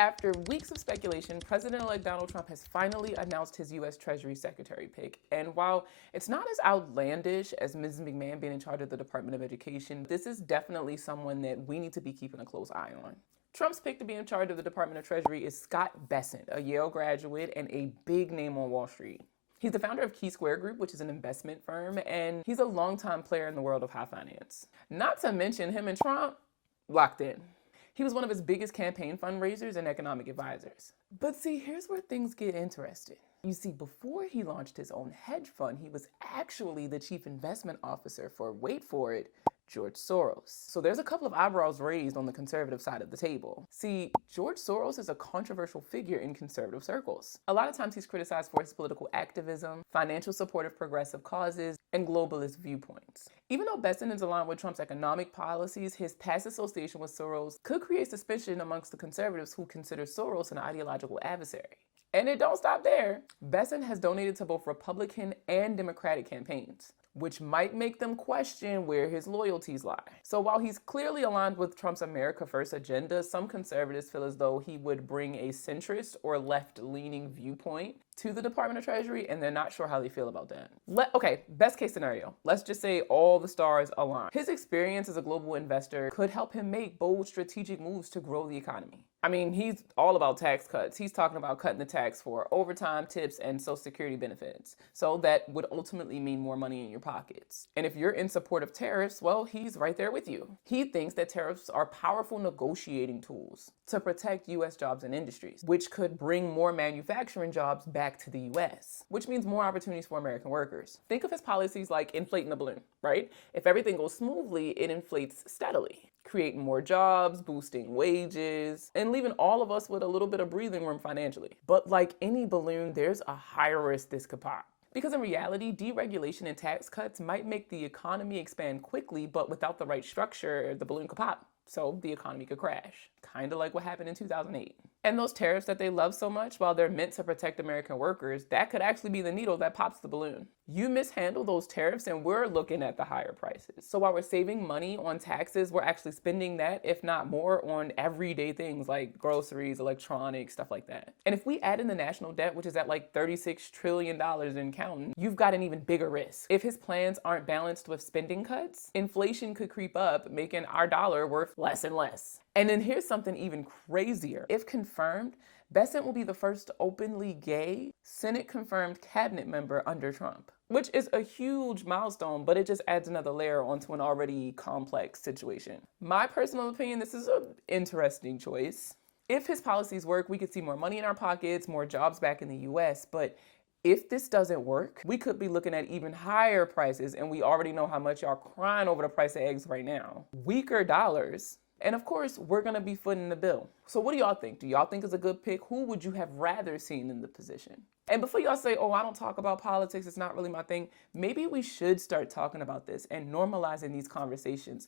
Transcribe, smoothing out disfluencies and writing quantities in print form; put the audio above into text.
After weeks of speculation, President-elect Donald Trump has finally announced his U.S. Treasury Secretary pick. And while it's not as outlandish as Ms. McMahon being in charge of the Department of Education, this is definitely someone that we need to be keeping a close eye on. Trump's pick to be in charge of the Department of Treasury is Scott Bessent, a Yale graduate and a big name on Wall Street. He's the founder of Key Square Group, which is an investment firm, and he's a longtime player in the world of high finance. Not to mention him and Trump locked in. He was one of his biggest campaign fundraisers and economic advisors. But see, here's where things get interesting. You see, before he launched his own hedge fund, he was actually the chief investment officer for, wait for it, George Soros. So there's a couple of eyebrows raised on the conservative side of the table. See, George Soros is a controversial figure in conservative circles. A lot of times he's criticized for his political activism, financial support of progressive causes, and globalist viewpoints. Even though Bessent is aligned with Trump's economic policies, his past association with Soros could create suspicion amongst the conservatives who consider Soros an ideological adversary. And it don't stop there. Bessent has donated to both Republican and Democratic campaigns, which might make them question where his loyalties lie. So while he's clearly aligned with Trump's America First agenda, some conservatives feel as though he would bring a centrist or left-leaning viewpoint to the Department of Treasury, and they're not sure how they feel about that. Okay, best case scenario. Let's just say all the stars align. His experience as a global investor could help him make bold strategic moves to grow the economy. I mean, he's all about tax cuts. He's talking about cutting the tax for overtime, tips, and Social Security benefits. So that would ultimately mean more money in your pockets. And if you're in support of tariffs, well, he's right there with you. He thinks that tariffs are powerful negotiating tools to protect U.S. jobs and industries, which could bring more manufacturing jobs back to the U.S., which means more opportunities for American workers. Think of his policies like inflating the balloon, right? If everything goes smoothly, it inflates steadily, creating more jobs, boosting wages, and leaving all of us with a little bit of breathing room financially. But like any balloon, there's a higher risk this could pop. Because in reality, deregulation and tax cuts might make the economy expand quickly, but without the right structure, the balloon could pop. So the economy could crash. Kind of like what happened in 2008. And those tariffs that they love so much, while they're meant to protect American workers, that could actually be the needle that pops the balloon. You mishandle those tariffs and we're looking at the higher prices. So while we're saving money on taxes, we're actually spending that, if not more, on everyday things like groceries, electronics, stuff like that. And if we add in the national debt, which is at like $36 trillion and counting, you've got an even bigger risk. If his plans aren't balanced with spending cuts, inflation could creep up, making our dollar worth less and less. And then here's something even crazier. If confirmed, Bessent will be the first openly gay Senate-confirmed cabinet member under Trump, which is a huge milestone, but it just adds another layer onto an already complex situation. My personal opinion, this is an interesting choice. If his policies work, we could see more money in our pockets, more jobs back in the US, but if this doesn't work, we could be looking at even higher prices, and we already know how much y'all crying over the price of eggs right now. Weaker dollars. And of course, we're gonna be footing the bill. So what do y'all think? Do y'all think it's a good pick? Who would you have rather seen in the position? And before y'all say, oh, I don't talk about politics, it's not really my thing, maybe we should start talking about this and normalizing these conversations